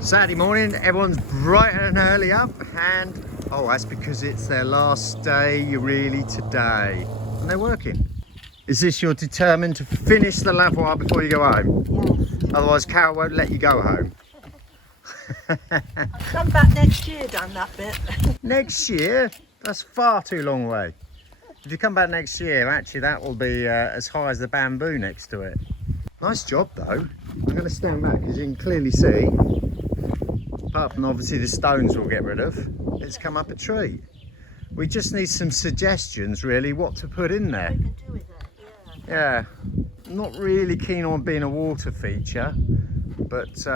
Saturday morning, everyone's bright and early up, and oh, that's because it's their last day really today, and they're working. Is this you're determined to finish the lavoir before you go home? Yes. Otherwise Carol won't let you go home. I'll come back next year down that bit. Next year? That's far too long away. If you come back next year, actually that will be as high as the bamboo next to it. Nice job though. I'm going to stand back because you can clearly see, apart from obviously the stones we'll get rid of, it's come up a tree. We just need some suggestions really what to put in there. We can do with it, Yeah, I'm not really keen on being a water feature, but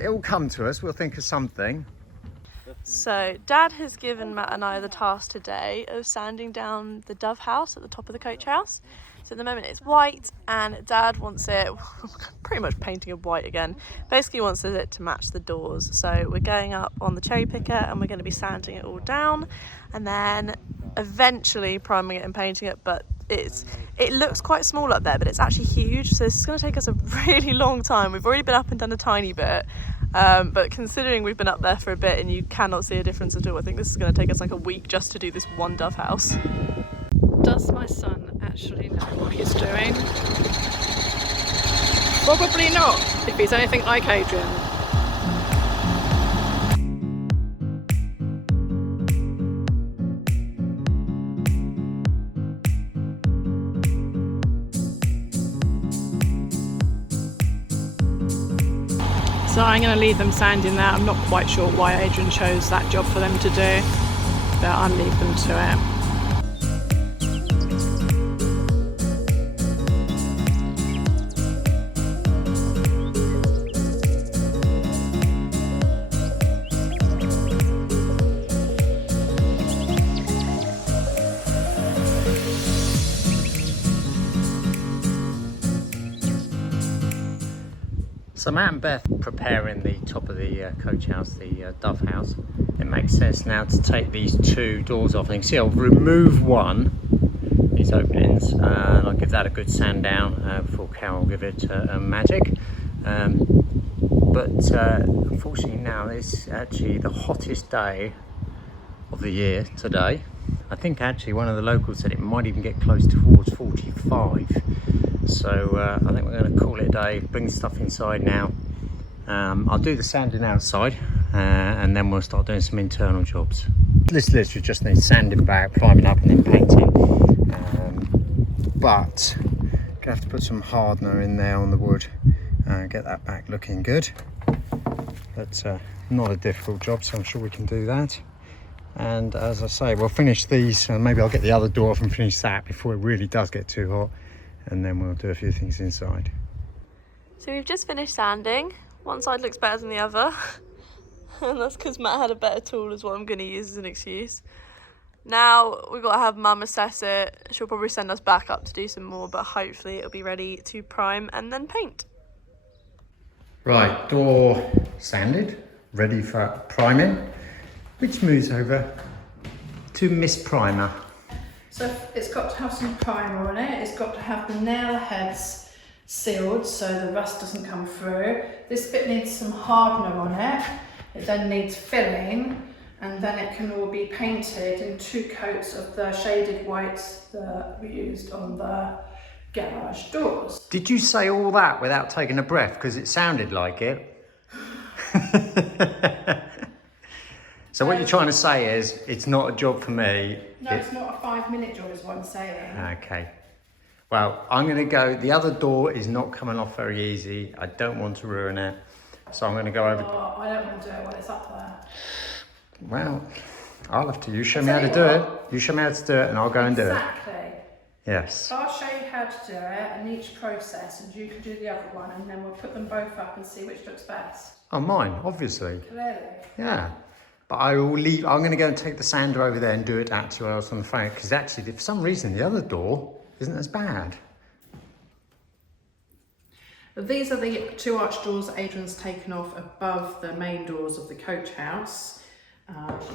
it'll come to us, we'll think of something. So Dad has given Matt and I the task today of sanding down the dove house at the top of the coach house. So at the moment it's white and Dad wants it, pretty much painting it white again, basically wants it to match the doors. So we're going up on the cherry picker and we're going to be sanding it all down and then eventually priming it and painting it, but it looks quite small up there, but it's actually huge, so this is going to take us a really long time. We've already been up and done a tiny bit, but considering we've been up there for a bit and you cannot see a difference at all, I think this is going to take us like a week just to do this one dove house. Does my son actually know what he's doing? Probably not, if he's anything like Adrian. So I'm going to leave them sanding that. I'm not quite sure why Adrian chose that job for them to do, but I'll leave them to it. So Matt and Beth preparing the top of the coach house, the dove house. It makes sense now to take these two doors off. And you can see I'll remove one, these openings, and I'll give that a good sand down before Carol will give it magic. But unfortunately now it's actually the hottest day of the year today. I think actually one of the locals said it might even get close towards 45. So I think we're going to call it a day, bring stuff inside now. I'll do the sanding outside and then we'll start doing some internal jobs. This literally just needs sanding back, priming up and then painting. But gonna have to put some hardener in there on the wood and get that back looking good. That's not a difficult job, so I'm sure we can do that. And as I say, we'll finish these and maybe I'll get the other door off and finish that before it really does get too hot. And then we'll do a few things inside. So we've just finished sanding. One side looks better than the other. And that's because Matt had a better tool is what I'm going to use as an excuse. Now we've got to have Mum assess it. She'll probably send us back up to do some more, but hopefully it'll be ready to prime and then paint. Right, door sanded, ready for priming, which moves over to Miss Primer. So it's got to have some primer on it, it's got to have the nail heads sealed so the rust doesn't come through. This bit needs some hardener on it, it then needs filling, and then it can all be painted in 2 coats of the shaded whites that we used on the garage doors. Did you say all that without taking a breath? Because it sounded like it. So what you're trying to say is, it's not a job for me. No, it's not a 5-minute job is what I'm saying. Okay. Well, I'm going to go, the other door is not coming off very easy. I don't want to ruin it. So I'm going to go over. Oh, I don't want to do it while it's up there. Well, I'll have to, you show me how to do it. You show me how to do it and I'll go and do it. Exactly. Yes. I'll show you how to do it and each process, and you can do the other one, and then we'll put them both up and see which looks best. Oh, mine, obviously. Clearly. Yeah. But I will leave, I'm going to go and take the sander over there and do it actually else on the front, because actually for some reason the other door isn't as bad. These are the 2 arch doors that Adrian's taken off above the main doors of the coach house.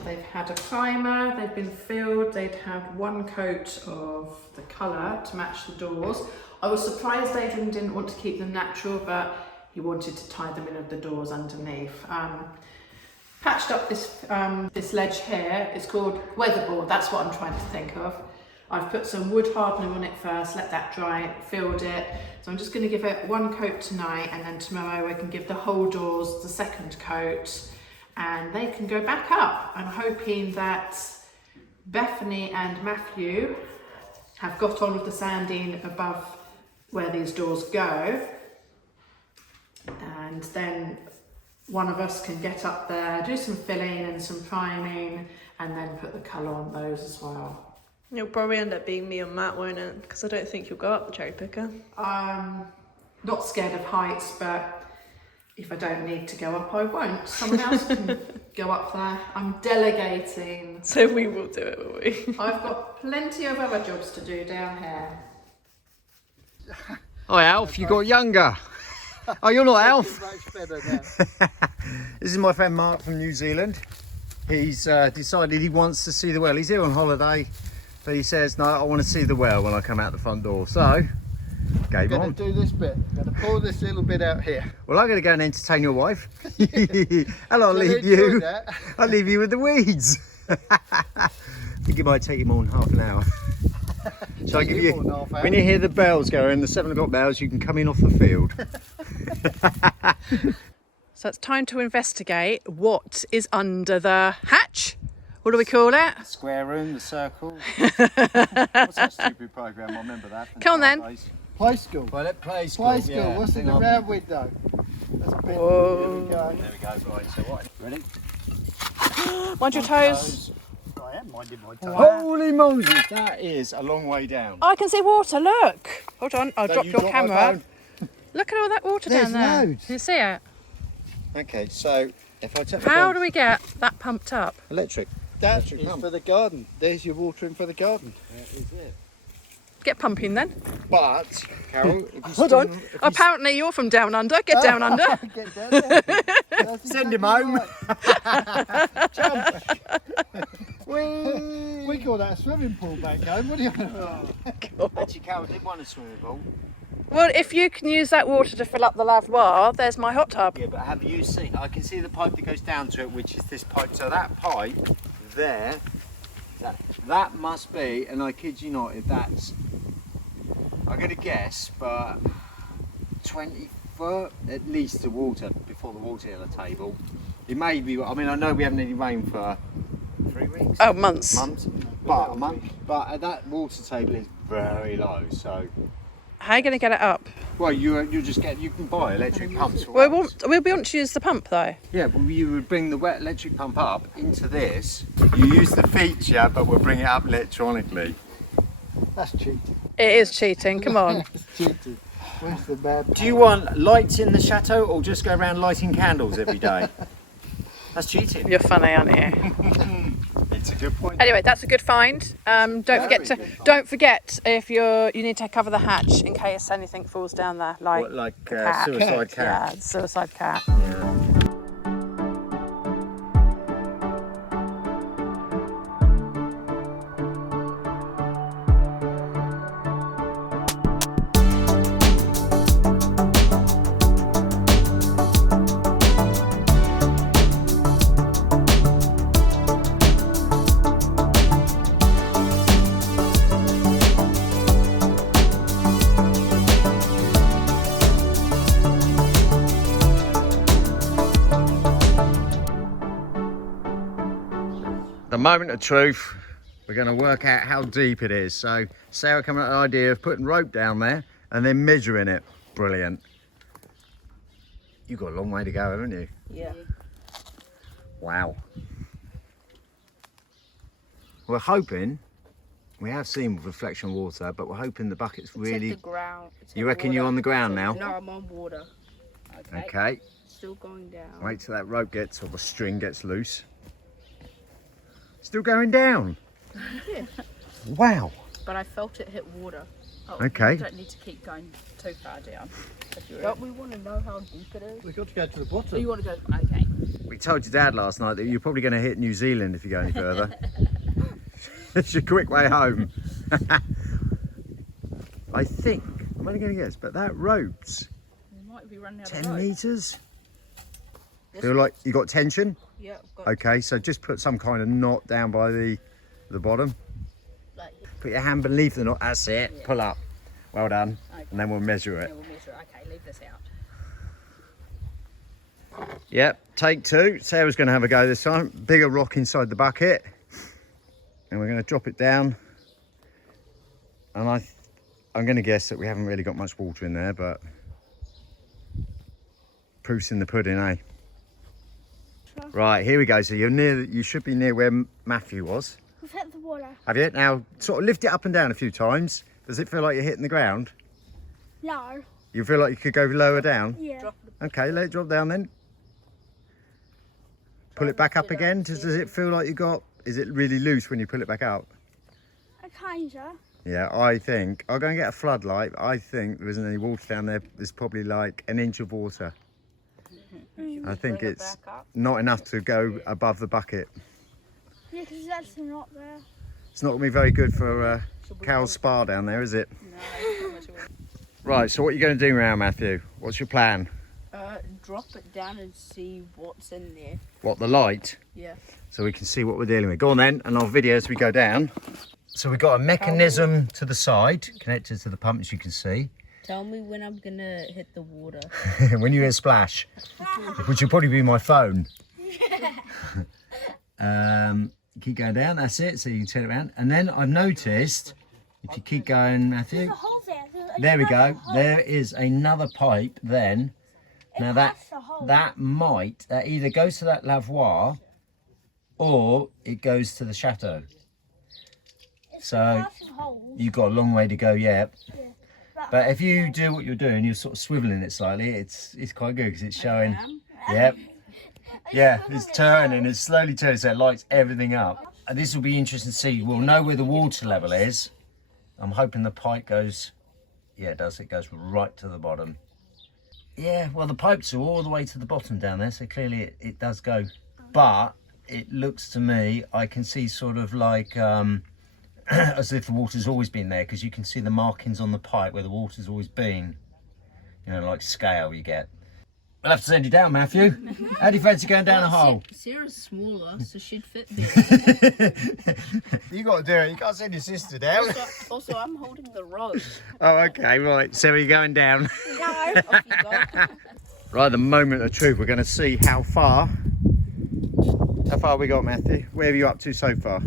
They've had a primer, they've been filled, they'd had 1 coat of the colour to match the doors. I was surprised Adrian didn't want to keep them natural, but he wanted to tie them in of the doors underneath. Patched up this ledge here. It's called Weatherboard. That's what I'm trying to think of. I've put some wood hardener on it first, let that dry, filled it. So I'm just going to give it one coat tonight, and then tomorrow I can give the whole doors the second coat, and they can go back up. I'm hoping that Bethany and Matthew have got on with the sanding above where these doors go, and then one of us can get up there, do some filling and some priming, and then put the colour on those as well. You'll probably end up being me and Matt, won't it? Because I don't think you'll go up the cherry picker. Not scared of heights, but if I don't need to go up, I won't. Someone else can go up there. I'm delegating. So we will do it, will we? I've got plenty of other jobs to do down here. Hi Alf, you got younger. Oh, you're not Alf. Much better now. This is my friend Mark from New Zealand. He's decided he wants to see the whale. He's here on holiday, but he says, no, I want to see the whale when I come out the front door. So, game I'm on. going to do this bit. I'm going to pull this little bit out here. Well, I'm going to go and entertain your wife. And I'll So leave enjoy you. that. I'll leave you with the weeds. I think it might take you more than half an hour. So I give you, more than half hour. when you hear the bells going, the 7 o'clock bells, you can come in off the field. So it's time to investigate what is under the hatch. What do we call it? Square room, the circle. What's that stupid programme? I remember that. Come on then. Play school. Play school. Play school. Yeah. What's in the Hang on. round window? That's a bit. Whoa. Here we go. There we go. Right. So what? Ready? Mind your toes. I am minding my toes. Holy Moses! That is a long way down. I can see water, look. Hold on, I'll Don't drop you your drop my camera. phone. Look at all that water There's down there. loads. Can you see it? Okay, so if I take the How phone- do we get that pumped up? electric? That Electric is pump. for the garden. There's your watering for the garden. That is it. Get pumping then. But Carol, if you Hold spin- on. if you Apparently you're from down under. Get down under. Get down there. That's Send him exactly home. right. We call that a swimming pool back home. What do you Actually, Carol did want a swimming pool. Well, if you can use that water to fill up the lavoir, there's my hot tub. Yeah, but have you seen? I can see the pipe that goes down to it, which is this pipe. So that pipe there, that must be, and I kid you not, if that's, I'm going to guess, but 20 foot at least of water before the water at the table. It may be. I mean, I know we haven't had any rain for 3 weeks. Oh, months. Months, but a month. But that water table is very low. So, How are you going to get it up? well, you just get. You can buy electric pumps. For We'll wells. want to use the pump though. Yeah, well, you would bring the wet electric pump up into this. You use the feature, but we'll bring it up electronically. That's cheating. It is cheating. Come on. That's cheating. Where's the bad Do you want lights in the chateau, or just go around lighting candles every day? That's cheating. You're funny, aren't you? It's a good point. Anyway, that's a good find. Don't forget if you need to cover the hatch in case anything falls down there, like What, like cat. suicide cat? Yeah, the suicide cat. Yeah. The moment of truth, we're going to work out how deep it is. So Sarah came up with the idea of putting rope down there and then measuring it. Brilliant. You've got a long way to go, haven't you? Yeah. Wow. We're hoping, we have seen reflection water, but we're hoping the bucket's really... It's the ground. It's You on reckon water. you're on the ground now? No, I'm on water. Okay. Okay. Still going down. Wait till that rope gets, or the string gets loose. Still going down. Yeah. Wow. But I felt it hit water. Oh, Okay. You don't need to keep going too far down. Don't we want to know how deep it is? We've got to go to the So bottom. you want to go? Okay. We told your dad last night that you're probably going to hit New Zealand if you go any further. It's your quick way home. I think, I'm only going to guess, but that rope's We might if we run out of 10 rope. metres? This Feel like you got tension? Yeah, I've got Okay, so just put some kind of knot down by the bottom. like, Put your hand beneath the knot, that's it. Yeah. Pull up. Well done. okay. And then we'll measure it. Yeah, we'll measure it. Okay, leave this out. Yep, take 2. Sarah's going to have a go this time. Bigger rock inside the bucket. And we're going to drop it down. And I'm going to guess that we haven't really got much water in there, but proof's in the pudding, eh? Right, here we go. So you should be near where Matthew was. We've hit the water. Have you? Now, sort of lift it up and down a few times. Does it feel like you're hitting the ground? No. You feel like you could go lower down? Yeah. Drop it. Okay, let it drop down then. Pull it back up again. Does it feel like you got... Is it really loose when you pull it back out? Kinda. Yeah, I think... I'll go and get a floodlight. I think there isn't any water down there. There's probably like an inch of water. I think Bring it it's back up. not enough to go above the bucket. Yeah, because that's not there. It's not going to be very good for Cal's spa down there, is it? No, not much of it. Right, so what are you going to do now, Matthew? What's your plan? Drop it down and see what's in there. What, the light? Yeah. So we can see what we're dealing with. Go on then, and I'll video as we go down. So we've got a mechanism to the side, connected to the pump, as you can see. Tell me when I'm gonna hit the water. When you hear splash, which will probably be my phone. Keep going down, that's it, so you can turn it around. And then I've noticed, if you keep going, Matthew, There's a hole there. there we go. There is another pipe then. Now that either goes to that lavoir or it goes to the chateau. So you've got a long way to go yet. But if you do what you're doing, you're sort of swiveling it slightly, it's quite good because it's showing. Yep. Yeah, it's turning, it's slowly turning, so it lights everything up. And this will be interesting to see. We'll know where the water level is. I'm hoping the pipe goes, yeah, it does, it goes right to the bottom. Yeah, well, the pipes are all the way to the bottom down there, so clearly it does go. But it looks to me, I can see sort of like, as if the water's always been there, because you can see the markings on the pipe where the water's always been. You know, like scale you get. We'll have to send you down, Matthew. How do you fancy going down a hole? Sarah's smaller, so she'd fit there. You got to do it. You can't send your sister down. Also, I'm holding the rope. Oh, okay, right. So are you going down? No. Off you go. Right, the moment of truth. We're going to see how far we got, Matthew. Where are you up to so far?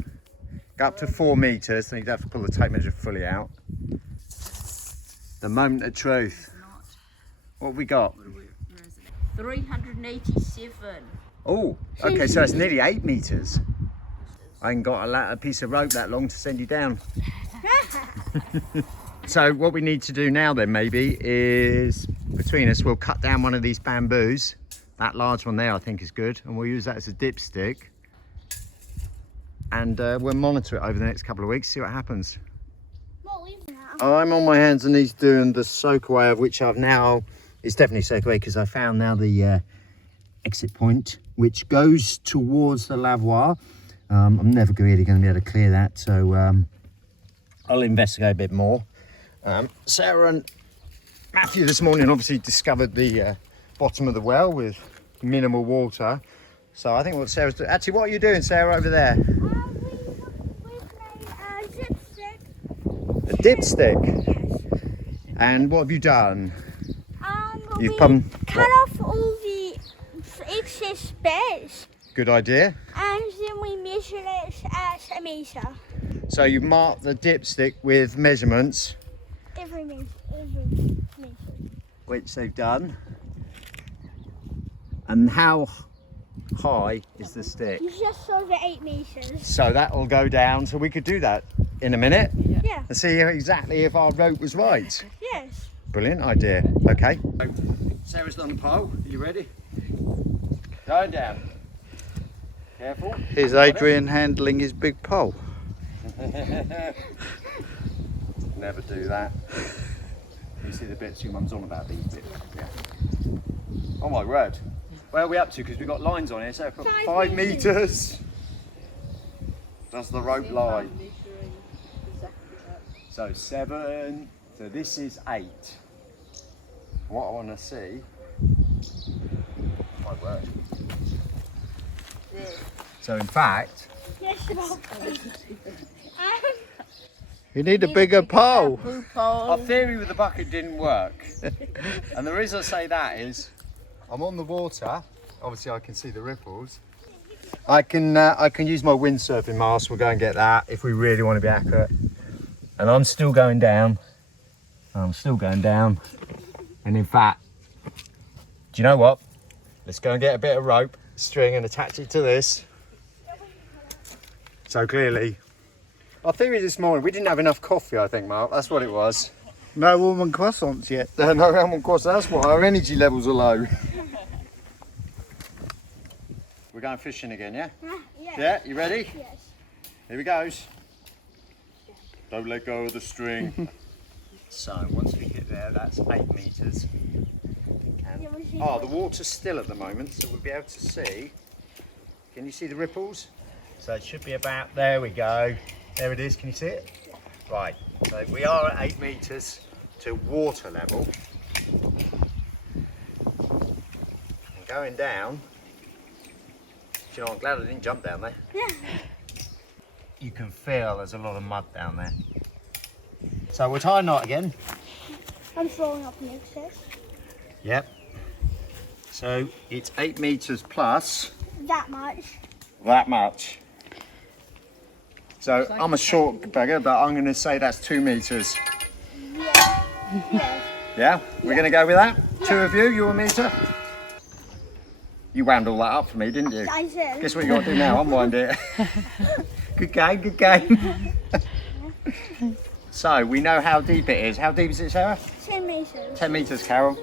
Go up to 4 metres, so you'd have to pull the tape measure fully out. The moment of truth. What have we got? 387. Oh, okay, so it's nearly 8 metres. I ain't got a piece of rope that long to send you down. So what we need to do now then maybe is, between us, we'll cut down one of these bamboos. That large one there I think is good, and we'll use that as a dipstick. And we'll monitor it over the next couple of weeks, see what happens. I'm on my hands and knees doing the soak away, of which I've now, it's definitely soak away because I found now the exit point, which goes towards the lavoir. I'm never really going to be able to clear that, so I'll investigate a bit more. Sarah and Matthew this morning obviously discovered the bottom of the well with minimal water. So I think what Sarah's doing, actually what are you doing, Sarah, over there? We've made a dipstick. A dipstick? Yes. And what have you done? You've We pumped, cut off all the excess bits good idea. and then we measured it at a meter. So you've marked the dipstick with measurements, Every meter. which they've done. And how high is the stick? It's just over 8 meters. So that will go down, so we could do that in a minute Yeah. and see exactly if our rope was right. Yes. Brilliant idea. Okay. Sarah's on the pole. Are you ready? Going down. Careful. Here's Adrian handling his big pole. Never do that. You see the bits your mum's on about, these bits. Yeah. Oh my word. Where are we up to? Because we've got lines on here. So 5 metres. Does the rope lie? So 7. So this is 8. what I want to see might work. So in fact, You need a bigger pole. our theory with the bucket didn't work. And the reason I say that is I'm on the water. Obviously I can see the ripples. I can use my windsurfing mask. We'll go and get that if we really want to be accurate. And I'm still going down. I'm still going down. And in fact, do you know what? Let's go and get a bit of rope, string, and attach it to this. So clearly, our theory this morning, we didn't have enough coffee, I think, Mark. That's what it was. No almond croissants yet. No almond croissants. That's why our energy levels are low. We're going fishing again, yeah? Yes. Yeah, you ready? Yes. Here we goes. Don't let go of the string. So once we hit there, that's 8 meters. And, the water's still at the moment, so we'll be able to see. Can you see the ripples? So it should be about, there we go. There it is, can you see it? Right, so we are at 8 meters to water level. And going down, do you know, I'm glad I didn't jump down there. Yeah. You can feel there's a lot of mud down there. So we'll tie a knot again. I'm throwing up mixes. Yep. So it's 8 meters plus That much. that much. So I'm a short beggar, but I'm going to say that's 2 meters. Yeah. Yes. Yeah? We're going to go with that? 2 of you, you a meter? You wound all that up for me, didn't you? I did. Guess what you got to do now? Unwind it. Good game, good game. So we know how deep it is. How deep is it, Sarah? 10 meters. 10 meters, Carol.